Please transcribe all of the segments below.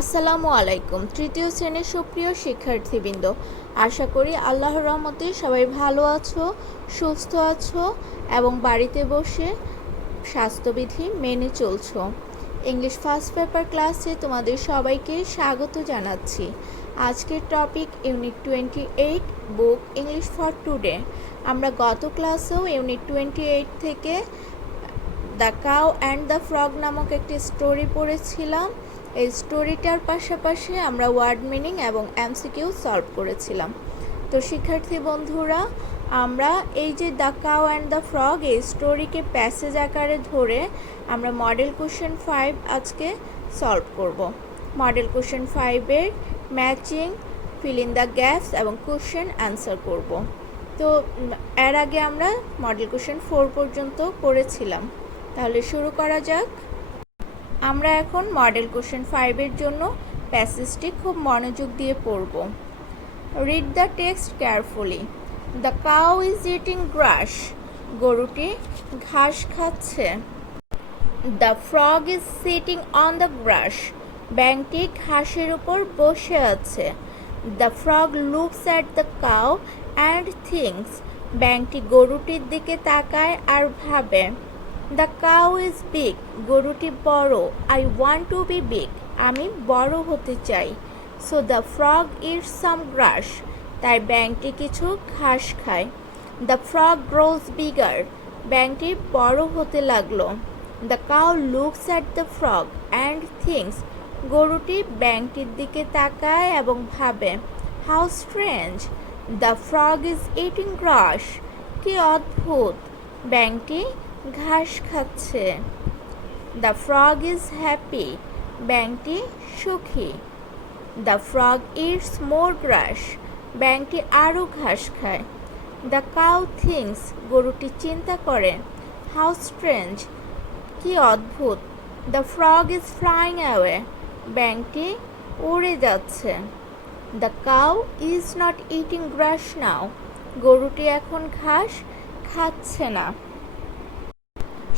আসসালামু আলাইকুম। তৃতীয় শ্রেণীর সুপ্রিয় শিক্ষার্থীবৃন্দ, আশা করি আল্লাহর রহমতে সবাই ভালো আছো, সুস্থ আছো এবং বাড়িতে বসে স্বাস্থ্যবিধি মেনে চলছো। ইংলিশ ফার্স্ট পেপার ক্লাসে তোমাদের সবাইকে স্বাগত জানাচ্ছি। আজকের topic unit 28, book English for today. আমরা গত ক্লাসেও ইউনিট 28 থেকে the cow and the frog নামক একটি স্টোরি পড়েছিলাম। এই স্টোরিটার পাশাপাশি আমরা ওয়ার্ড মিনিং এবং এমসিকিউ সলভ করেছিলাম। তো শিক্ষার্থী বন্ধুরা, আমরা এই যে the cow and the frog এই স্টোরিকে প্যাসেজ আকারে ধরে আমরা মডেল কোশ্চেন 5 আজকে সলভ করব। মডেল কোশ্চেন 5-এর matching, fill in the gaps এবং কোশ্চেন অ্যান্সার করব। তো এর আগে আমরা মডেল কোশ্চেন 4 পর্যন্ত করেছিলাম। তাহলে শুরু করা যাক। আমরা এখন মডেল কোশ্চেন 5-এর জন্য প্যাসেজটি খুব মনোযোগ দিয়ে পড়ব। Read the text carefully. The cow is eating grass. গরুটি ঘাস খাচ্ছে। The frog is sitting on the grass. ব্যাঙটি ঘাসের উপর বসে আছে। The frog looks at the cow and thinks. ব্যাঙটি গরুটির দিকে তাকায় আর ভাবে। The cow is big. গরুটি বড়। I want to be big. আমি বড় হতে চাই। So the frog eats some grass. তাই ব্যাঙটি কিছু ঘাস খায়। The frog grows bigger. ব্যাঙটি বড় হতে লাগলো। The cow looks at the frog and thinks. গরুটি ব্যাঙটির দিকে তাকায় এবং ভাবে, how strange, the frog is eating grass. কি অদ্ভুত, ব্যাঙটি ঘাস খাচ্ছে। The frog is happy. ব্যাঙটি সুখী। The frog eats more grass. ব্যাঙটি আরও ঘাস খায়। The cow thinks. গরুটি চিন্তা করে, হাউ স্ট্রেঞ্জ, কি অদ্ভুত, the frog is flying away. ব্যাঙটি উড়ে যাচ্ছে। The cow is not eating grass now. গরুটি এখন ঘাস খাচ্ছে না।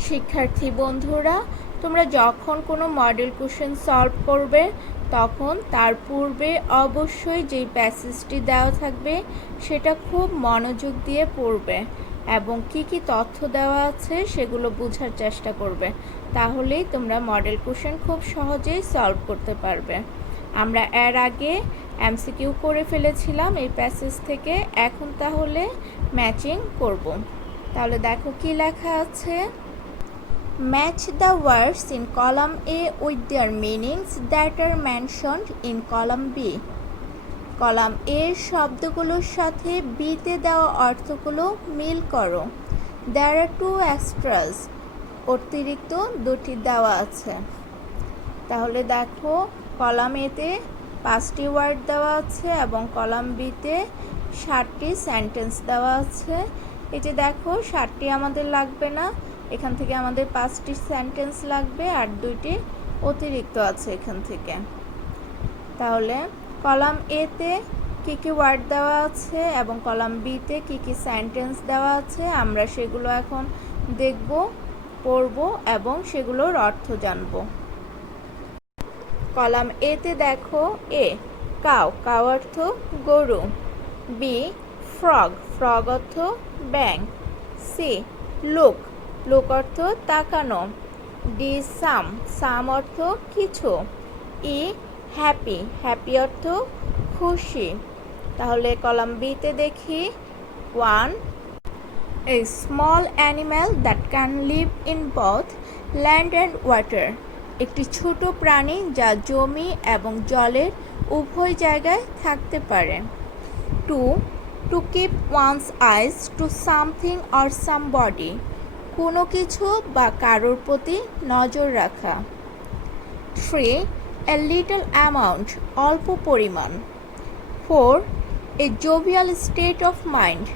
শিক্ষার্থী বন্ধুরা, তোমরা যখন কোনো মডেল কোশ্চেন সলভ করবে তখন তার পূর্বে অবশ্যই যেই প্যাসেজটি দেওয়া থাকবে সেটা খুব মনোযোগ দিয়ে পড়বে এবং কি কি তথ্য দেওয়া আছে সেগুলো বোঝার চেষ্টা করবে। তাহলেই তোমরা মডেল কোশ্চেন খুব সহজেই সলভ করতে পারবে। আমরা এর আগে এমসিকিউ করে ফেলেছিলাম এই প্যাসেজ থেকে। এখন তাহলে ম্যাচিং করব। তাহলে দেখো কি লেখা আছে। Match the words in column A with their meanings that are mentioned in column B. Column A এর শব্দগুলোর সাথে B তে দেওয়া অর্থগুলো মিল করো। There are two extras. অতিরিক্ত দুটি দেওয়া আছে। তাহলে দেখো কলাম A তে 5টি ওয়ার্ড দেওয়া আছে এবং কলাম B তে 60টি সেন্টেন্স দেওয়া আছে। এই যে দেখো 60টি আমাদের লাগবে না, এখান থেকে আমাদের 5টি সেন্টেন্স লাগবে আর 2টি অতিরিক্ত আছে এখান থেকে। তাহলে কলাম এ তে কী কী ওয়ার্ড দেওয়া আছে এবং কলাম বি তে কী কী সেন্টেন্স দেওয়া আছে আমরা সেগুলো এখন দেখব, পড়ব এবং সেগুলোর অর্থ জানব। কলাম এ তে দেখো, এ কাউ, কাউ অর্থ গরু। বি ফ্রগ, ফ্রগ অর্থ ব্যাঙ। সি লুক, লুক অর্থ তাকানো। ডি সাম, সাম অর্থ কিছু। ই হ্যাপি, হ্যাপি অর্থ খুশি। তাহলে কলাম বিতে দেখি। 1. A small animal that can live in both land and water. একটি ছোট প্রাণী যা জমি এবং জলের উভয় জায়গায় থাকতে পারে। 2. To keep one's eyes to something or somebody. কোনো কিছু বা কারোর প্রতি নজর রাখা। 3. A little amount, অল্প পরিমাণ। 4. A jovial state of mind,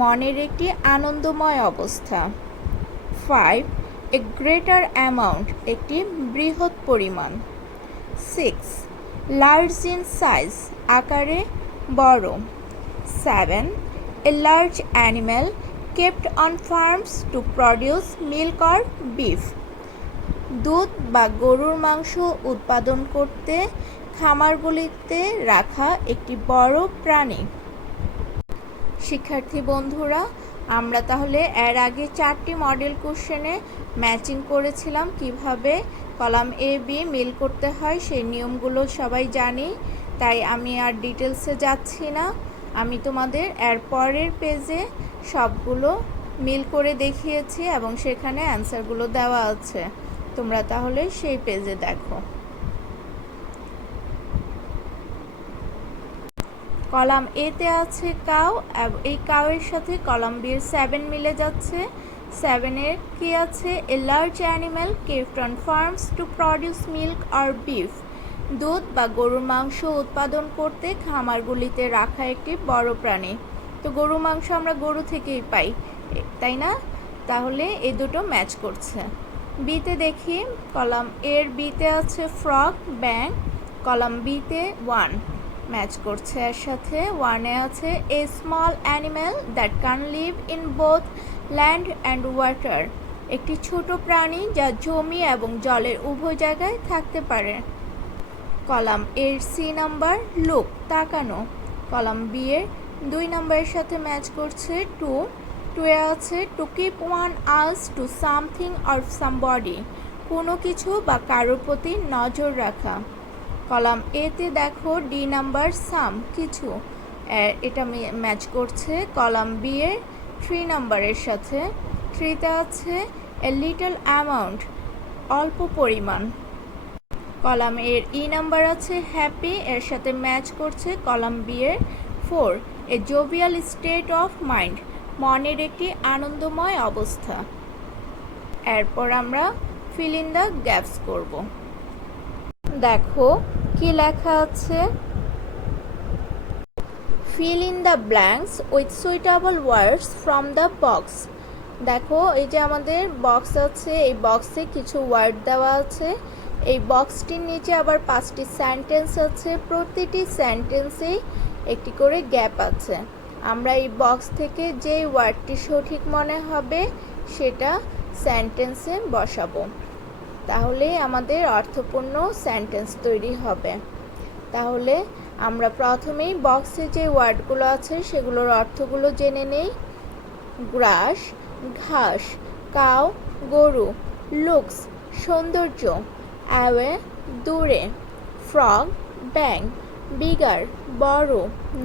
মনের একটি আনন্দময় অবস্থা। 5. A greater amount, একটি বৃহৎ পরিমাণ। 6. Large in size, আকারে বড়। 7. A large animal kept on farms to produce milk or beef. দুধ বা গরুর মাংস উৎপাদন করতে খামারগুলিতে রাখা একটি বড় প্রাণী। শিক্ষার্থী বন্ধুরা, আমরা তাহলে এর আগে 4টি মডেল কোশ্চেনে ম্যাচিং করেছিলাম, কিভাবে কলাম এ বি মিল করতে হয় সেই নিয়মগুলো সবাই জানি, তাই আমি আর ডিটেলসে যাচ্ছি না। আমি তোমাদের এর পরের পেজে সবগুলো মিল করে দেখিয়েছি এবং সেখানে অ্যান্সারগুলো দেওয়া আছে, তোমরা তাহলে সেই পেজে দেখো। কলাম এতে আছে কাউ, এই কাউয়ের সাথে কলাম বির 7 মিলে যাচ্ছে। 7-এর কি আছে? A large animal kept on farms to produce milk or beef. দুধ বা গরুর মাংস উৎপাদন করতে খামারগুলিতে রাখা একটি বড় প্রাণী। তো গরুর মাংস আমরা গরু থেকেই পাই, তাই না? তাহলে এই দুটো ম্যাচ করছে। বিতে দেখি, কলাম এর বিতে আছে ফ্রগ, ব্যাং। কলাম বিতে 1 ম্যাচ করছে এর সাথে। 1-এ আছে a small animal that can live in both land and water. একটি ছোট প্রাণী যা জমি এবং জলের উভয় জায়গায় থাকতে পারে। কলাম এর সি নাম্বার লুক, তাকানো। কলাম বি এর 2 নাম্বারের সাথে ম্যাচ করছে 2। 2-এ আছে to keep one eyes to something or somebody, কোনো কিছু বা কারোর প্রতি নজর রাখা। কলাম এতে দেখো ডি নাম্বার সাম, কিছু, এটা ম্যাচ করছে কলাম বি এর 3 নাম্বারের সাথে। 3-তে আছে এ লিটল অ্যামাউন্ট, অল্প পরিমাণ। কলাম এর ই নাম্বার আছে হ্যাপি, এর সাথে ম্যাচ করছে কলাম বি এর 4, এ জোভিয়াল স্টেট অফ মাইন্ড, মনের একটি আনন্দময় অবস্থা। এরপর আমরা ফিল ইন দ্য গ্যাপস করব। দেখো কি লেখা আছে, feel in the blanks with suitable words from the box. দেখো এই যে আমাদের বক্স আছে, এই বক্সে কিছু ওয়ার্ড দেওয়া আছে। এই বক্সটির নিচে আবার 5টি সেন্টেন্স আছে, প্রতিটি সেন্টেন্সেই একটি করে গ্যাপ আছে। আমরা এই বক্স থেকে যেই ওয়ার্ডটি সঠিক মনে হবে সেটা সেন্টেন্সে বসাবো, তাহলে আমাদের অর্থপূর্ণ সেন্টেন্স তৈরি হবে। তাহলে আমরা প্রথমেই বক্সে যে ওয়ার্ডগুলো আছে সেগুলোর অর্থগুলো জেনে নেই। গ্রাস, ঘাস। কাউ, গরু। লুকস, সৌন্দর্য। অ্যাওয়ে, দূরে। ফ্রগ, ব্যাং। বিগার, বড়।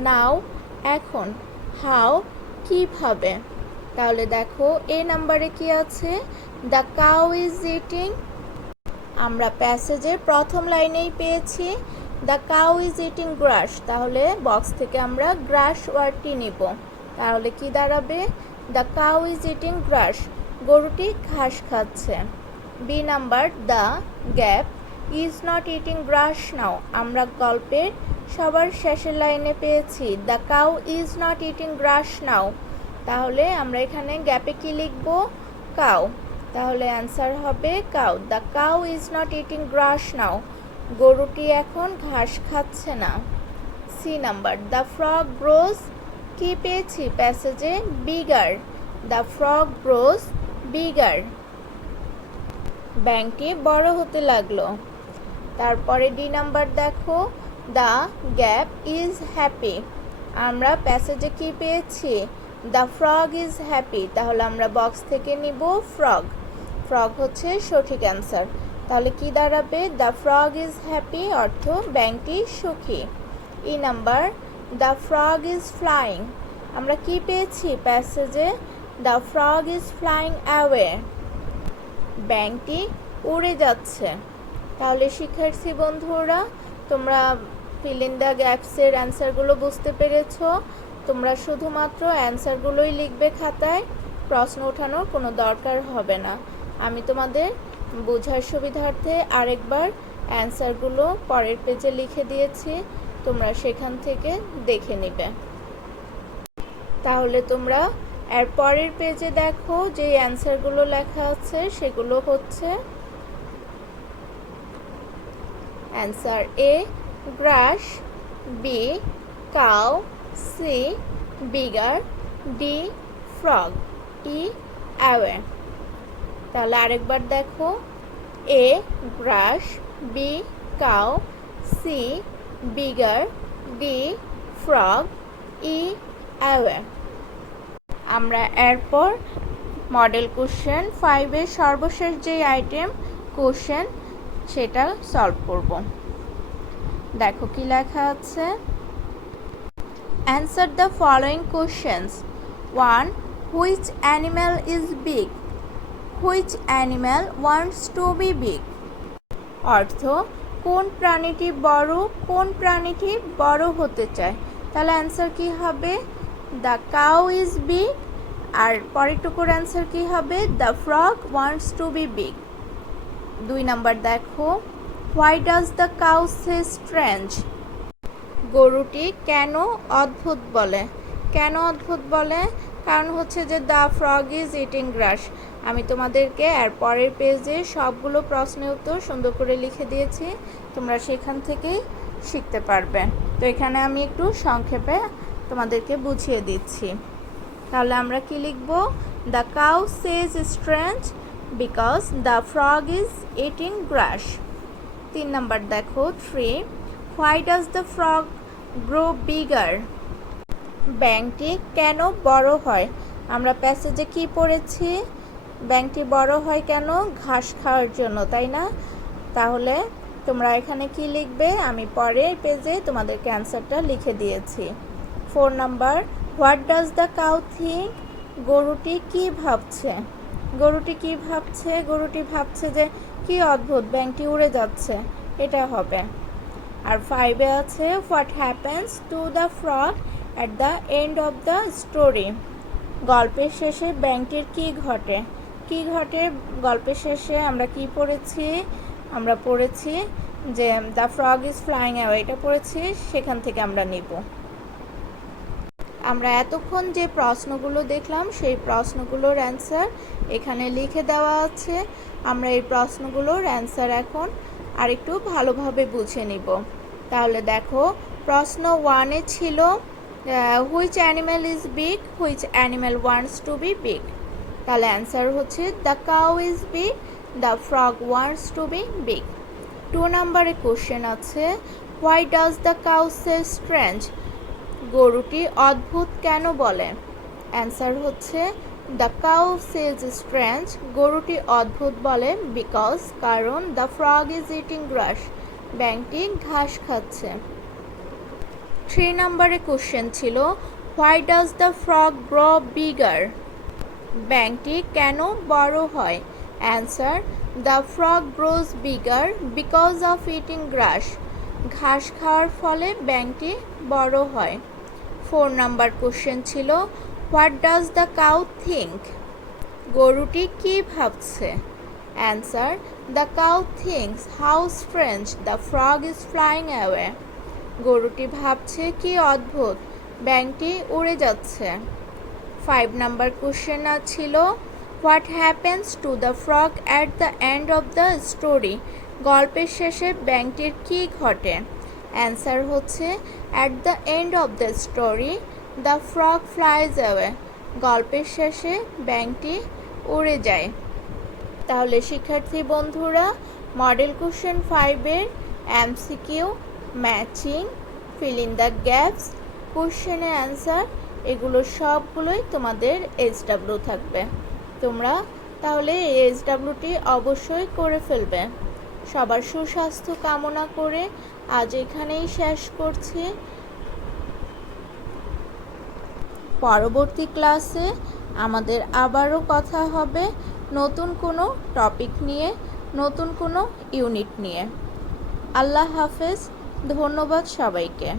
নাও, এখন। হাউ, কিভাবে। তাহলে দেখো এ নাম্বারে কি আছে? The cow is eating. আমরা প্যাসেজের প্রথম লাইনেই পেয়েছি দ্য কাউ ইজ ইটিং গ্রাস, তাহলে বক্স থেকে আমরা গ্রাস ওয়ার্ডটি নিব। তাহলে কি দাঁড়াবে? The cow is eating grass, গরুটি ঘাস খাচ্ছে। B number the gap is not eating grass now, আমরা গল্পের সবার শেষের লাইনে পেয়েছি the cow is not eating grass now, তাহলে আমরা এখানে গ্যাপে কি লিখব? কাউ, তাহলে অ্যান্সার হবে cow. The cow is not eating grass now, গরুটি এখন ঘাস খাচ্ছে না। C number the frog grows, কি পেয়েছি প্যাসেজে? Bigger, the frog grows bigger, ব্যাংকটি বড় হতে লাগলো। তারপরে ডি নাম্বার দেখো দ্য গ্যাপ ইজ হ্যাপি, আমরা প্যাসেজে কি পেয়েছি? দ্য ফ্রগ ইজ হ্যাপি, তাহলে আমরা বক্স থেকে নিব ফ্রগ, ফ্রগ হচ্ছে সঠিক অ্যান্সার। তাহলে কি দাঁড়াবে? দ্য ফ্রগ ইজ হ্যাপি অর্থ ব্যাংকটি সুখী। E number the frog is flying, আমরা কি পেয়েছি প্যাসেজে? The frog is flying away, ব্যাংকটি উড়ে যাচ্ছে। তাহলে শিক্ষার্থী বন্ধুরা, তোমরা ফিল ইন দ্য গ্যাপসের অ্যান্সারগুলো বুঝতে পেরেছো। তোমরা শুধুমাত্র অ্যান্সারগুলোই লিখবে খাতায়, প্রশ্ন ওঠানোর কোনো দরকার হবে না। আমি তোমাদের বোঝার সুবিধার্থে আরেকবার অ্যান্সারগুলো পরের পেজে লিখে দিয়েছি, তোমরা সেখান থেকে দেখে নিবে। তাহলে তোমরা এর পরের পেজে দেখো যে অ্যান্সারগুলো লেখা আছে সেগুলো হচ্ছে answer A grass, B cow, C bigger, D frog, E away. তাহলে আরেকবার দেখো A grass, B cow, C bigger, D frog, E away. আমরা এরপর মডেল কোশ্চেন 5-এর সর্বশেষ যে আইটেম কোশ্চেন সেটা সলভ করব। দেখো কি লেখা আছে। Answer the following questions. 1. Which animal is big? Which animal wants to be big? অর্থ, কোন প্রাণীটি বড়, কোন প্রাণীটি বড় হতে চায়। তাহলে অ্যান্সার কি হবে? The cow is big. আর পরের টুকুর অ্যান্সার কি হবে? The frog wants to be big. 2 number দেখো। Why does the cow say strange? গরুটি কেন অদ্ভুত বলে? কেন অদ্ভুত বলে? কারণ হচ্ছে যে দ্য ফ্রগ ইজ ইটিং গ্রাস। আমি তোমাদেরকে এর পরের পেজে সবগুলো প্রশ্নের উত্তর সুন্দর করে লিখে দিয়েছি, তোমরা সেখান থেকেই শিখতে পারবে। তো এখানে আমি একটু সংক্ষেপে তোমাদেরকে বুঝিয়ে দিচ্ছি। তাহলে আমরা কি লিখব? The cow says strange because the frog is eating grass. 3 number দেখো। 3. Why does the frog grow bigger? ব্যাঙটি কেন বড় হয়? আমরা প্যাসেজে কি পড়েছি? ব্যাঙটি বড় হয় কেন? ঘাস খাওয়ার জন্য, তাই না? তাহলে তোমরা এখানে কি লিখবে? আমি পরের পেজে তোমাদেরকে অ্যান্সারটা লিখে দিয়েছি। 4 number. What does the cow think? গরুটি কি ভাবছে? গরুটি কি ভাবছে? গরুটি ভাবছে যে কি অদ্ভুত, ব্যাঙটি উড়ে যাচ্ছে, এটা হবে। আর 5-এ আছে what happens to the frog at the end of the story? গল্পের শেষে ব্যাঙটির কি ঘটে? কি ঘটে গল্পের শেষে? আমরা কি পড়েছি? আমরা পড়েছি যে the frog is flying away, এটা পড়েছি, সেখান থেকে আমরা নিব। আমরা এতক্ষণ যে প্রশ্নগুলো দেখলাম সেই প্রশ্নগুলোর অ্যান্সার এখানে লিখে দেওয়া আছে। আমরা এই প্রশ্নগুলোর অ্যান্সার এখন আরেকটু ভালোভাবে বুঝে নিব। তাহলে দেখো, প্রশ্ন 1-এ ছিল which animal is big? Which animal wants to be big? তাহলে অ্যান্সার হচ্ছে the cow is big, the frog wants to be big. 2 নাম্বারে কোশ্চেন আছে why does the cow say strange? গরুটি অদ্ভুত কেন বলে? অ্যান্সার হচ্ছে দ্য কাউ সেজ স্ট্রেঞ্জ, গরুটি অদ্ভুত বলে বিকজ, কারণ the frog is eating grass, ব্যাঙটি ঘাস খাচ্ছে। 3 নাম্বারে কোশ্চেন ছিল why does the frog grow bigger? ব্যাঙটি কেন বড় হয়? Answer the frog grows bigger because of eating grass, ঘাস খাওয়ার ফলে ব্যাঙটি বড় হয়। 4 নাম্বার কোশ্চেন ছিল what does the cow think? গরুটি কি ভাবছে? Answer the cow thinks how strange the frog is flying away, গরুটি ভাবছে কি অদ্ভুত, ব্যাঙটি উড়ে যাচ্ছে। 5 নাম্বার কোশ্চেন ছিল what happens to the frog at the end of the story? গল্পের শেষে ব্যাঙটির কি ঘটে? অ্যান্সার হচ্ছে at the end of the story the frog flies away, গল্পের শেষে ব্যাঙটি উড়ে যায়। তাহলে শিক্ষার্থী বন্ধুরা, মডেল কোশ্চেন 5-এর MCQ, matching, fill in the gaps, কোশ্চেনের অ্যান্সার, এগুলো সবগুলোই তোমাদের SW থাকবে। তোমরা তাহলে এই SWটি অবশ্যই করে ফেলবে। সবার সুস্বাস্থ্য কামনা করে আজ এখানেই শেষ করছি। পরবর্তী ক্লাসে আমাদের আবারও কথা হবে নতুন কোনো টপিক নিয়ে, নতুন কোনো ইউনিট নিয়ে। আল্লাহ হাফেজ, ধন্যবাদ সবাইকে।